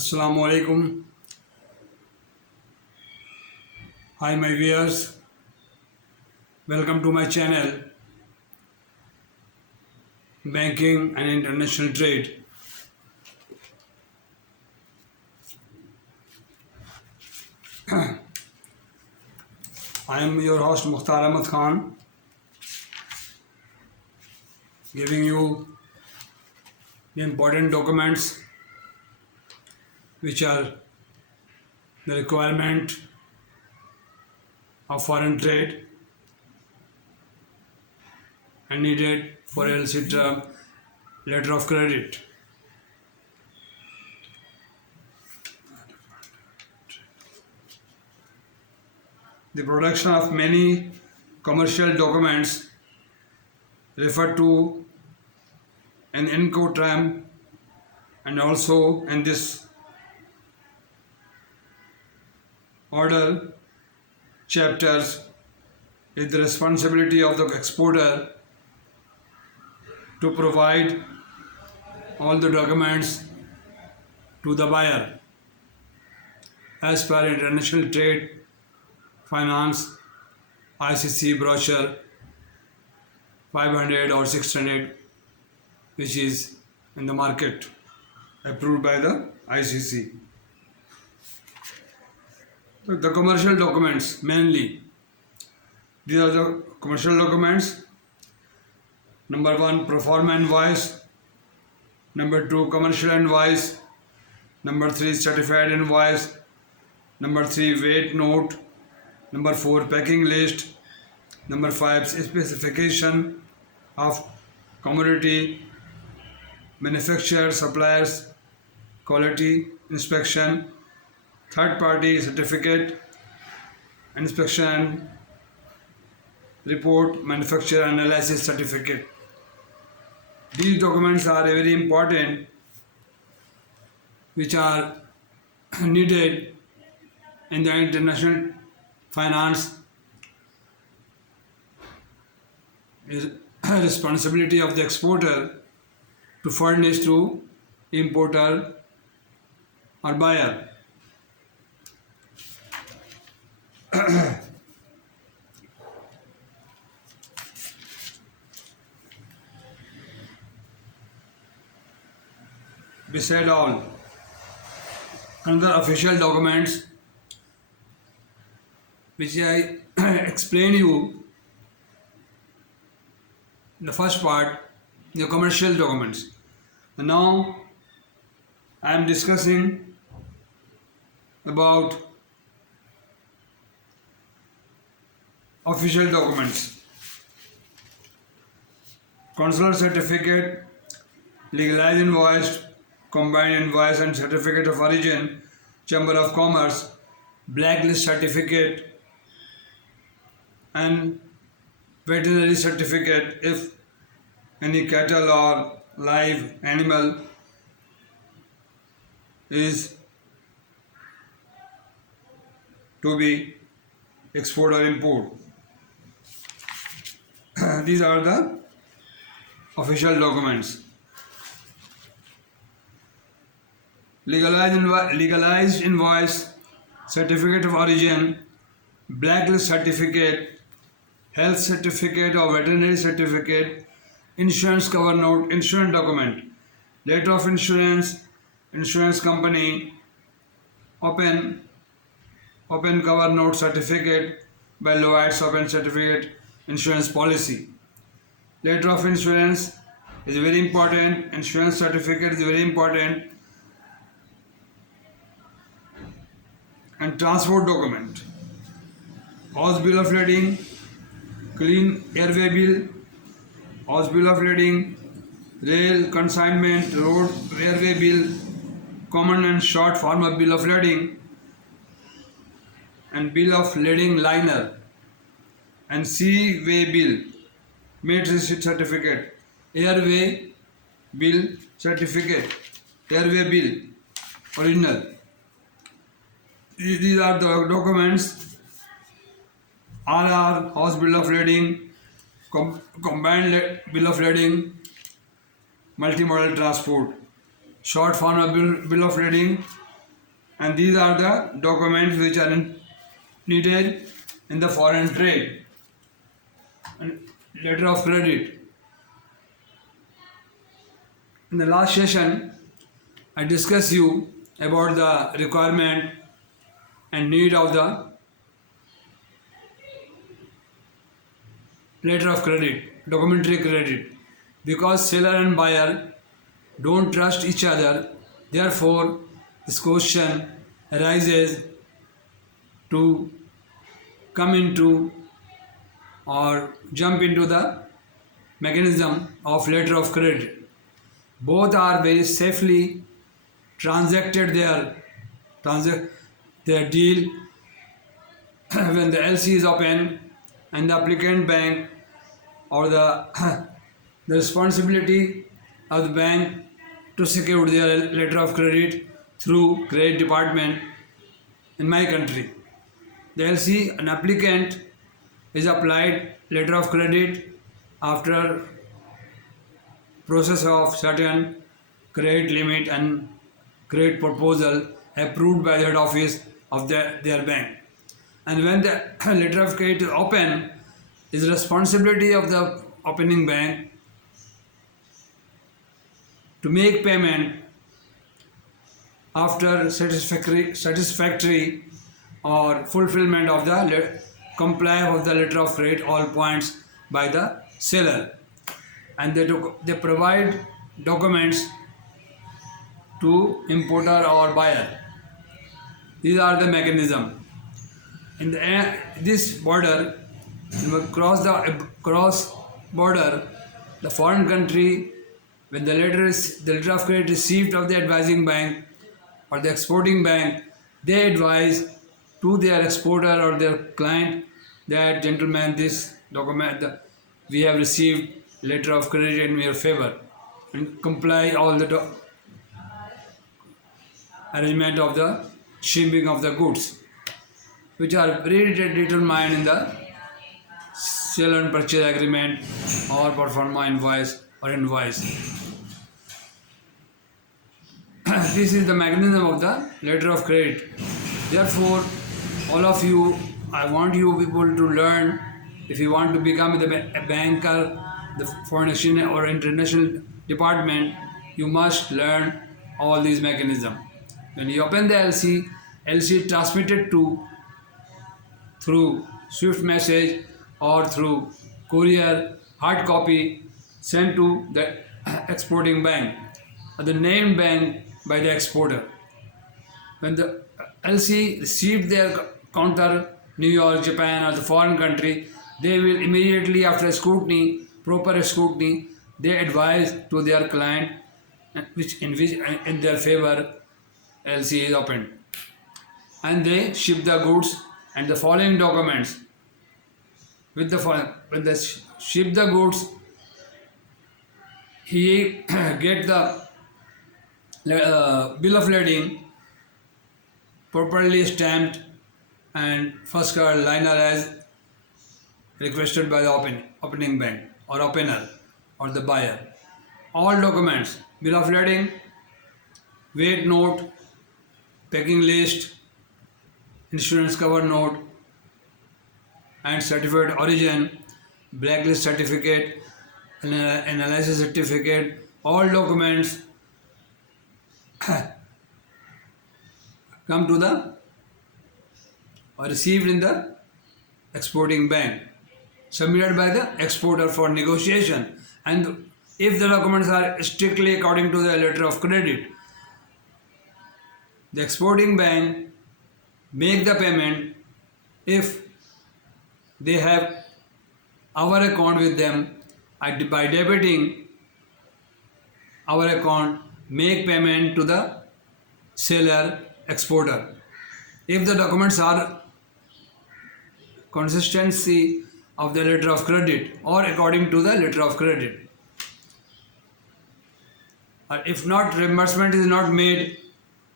Assalamu alaikum. Hi my viewers, welcome to my channel Banking and International Trade. I am your host Mukhtar Ahmed Khan, giving you the important documents which are the requirement of foreign trade and needed for LCTRA letter of credit. The production of many commercial documents referred to in Incoterm and also in this order chapters is the responsibility of the exporter to provide all the documents to the buyer as per International Trade Finance ICC brochure 500 or 600, which is in the market, approved by the ICC. So the commercial documents mainly, these are the commercial documents. Number 1, pro forma invoice. Number 2, commercial invoice. Number 3, certified invoice. Number 3, weight note. Number 4, packing list. Number 5, specification of commodity, manufacturer, suppliers, quality inspection, third party certificate, inspection report, manufacturer analysis certificate. These documents are very important, which are needed in the international finance. Is responsibility of the exporter to furnish to importer or buyer. Beside all, another official documents which I explain you. The first part, the commercial documents. And now I am discussing about official documents. Consular certificate, legalized invoice, combined invoice and certificate of origin, Chamber of Commerce, blacklist certificate and veterinary certificate if any cattle or live animal is to be export or import. These are the official documents. Legalized invoice, certificate of origin, blacklist certificate, health certificate or veterinary certificate, insurance cover note, insurance document, letter of insurance, insurance company, open cover note certificate by Lloyd's, open certificate, insurance policy. Letter of insurance is very important, insurance certificate is very important, and transport document, house bill of lading, clean airway bill, house bill of lading, rail consignment, road airway bill, common and short form of bill of lading, and bill of lading liner, and seaway bill, mate receipt certificate, airway bill certificate, airway bill original. These are the documents. RR, house bill of lading, combined bill of lading, multimodal transport, short form of bill of lading, And these are the documents which are needed in the foreign trade. And letter of credit. In the last session, I discussed you about the requirement and need of the letter of credit, documentary credit. Because seller and buyer don't trust each other, therefore this question arises to come into or jump into the mechanism of letter of credit. Both are very safely transacted their deal when the LC is open and the applicant bank or the responsibility of the bank to secure their letter of credit through credit department in my country. The LC, an applicant is applied letter of credit after process of certain credit limit and credit proposal approved by the head office of their bank. And when the letter of credit is open, is responsibility of the opening bank to make payment after satisfactory or fulfillment of the comply of the letter of credit all points by the seller, and they provide documents to importer or buyer. These are the mechanism. In the this border, cross border, the foreign country, when the letter of credit received of the advising bank or the exporting bank, they advise to their exporter or their client that, gentlemen, this document we have received letter of credit in your favor, and comply all the arrangement of the shipping of the goods, which are very determined in the sale and purchase agreement or pro forma invoice or invoice. This is the mechanism of the letter of credit. Therefore, all of you, I want you people to learn. If you want to become a banker, the foreign exchange or international department, you must learn all these mechanisms. When you open the LC is transmitted through Swift message or through courier, hard copy sent to the exporting bank or the named bank by the exporter. When the LC received their counter, New York, Japan or the foreign country, they will immediately, after scrutiny, proper scrutiny, they advise to their client in their favor LC is opened, and they ship the goods and the following documents with the when they ship the goods, he get the bill of lading properly stamped and first card liner as requested by the opening bank or opener or the buyer. All documents, bill of lading, weight note, packing list, insurance cover note, and certificate origin, blacklist certificate, analysis certificate, all documents come to the or received in the exporting bank, submitted by the exporter for negotiation. And if the documents are strictly according to the letter of credit, the exporting bank make the payment if they have our account with them by debiting our account, make payment to the seller exporter. If the documents are consistency of the letter of credit or according to the letter of credit, or if not, reimbursement is not made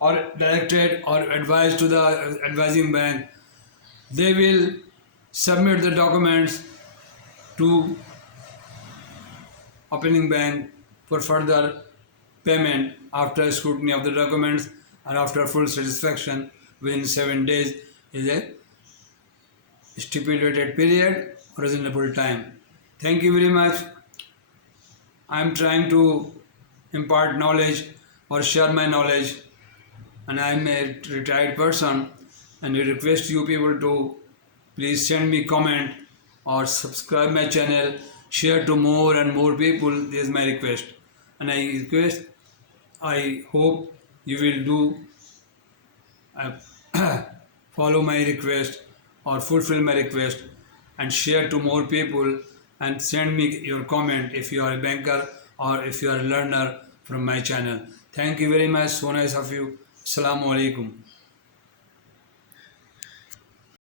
or directed or advised to the advising bank, they will submit the documents to opening bank for further payment after scrutiny of the documents and after full satisfaction within 7 days is a stipulated period, reasonable time. Thank you very much. I am trying to impart knowledge or share my knowledge, and I am a retired person, and I request you people to please send me comment or subscribe my channel, share to more and more people. This is my request, and I hope you will do follow my request or fulfill my request and share to more people, and send me your comment if you are a banker or if you are a learner from my channel. Thank you very much. So nice of you. Assalamu alaikum.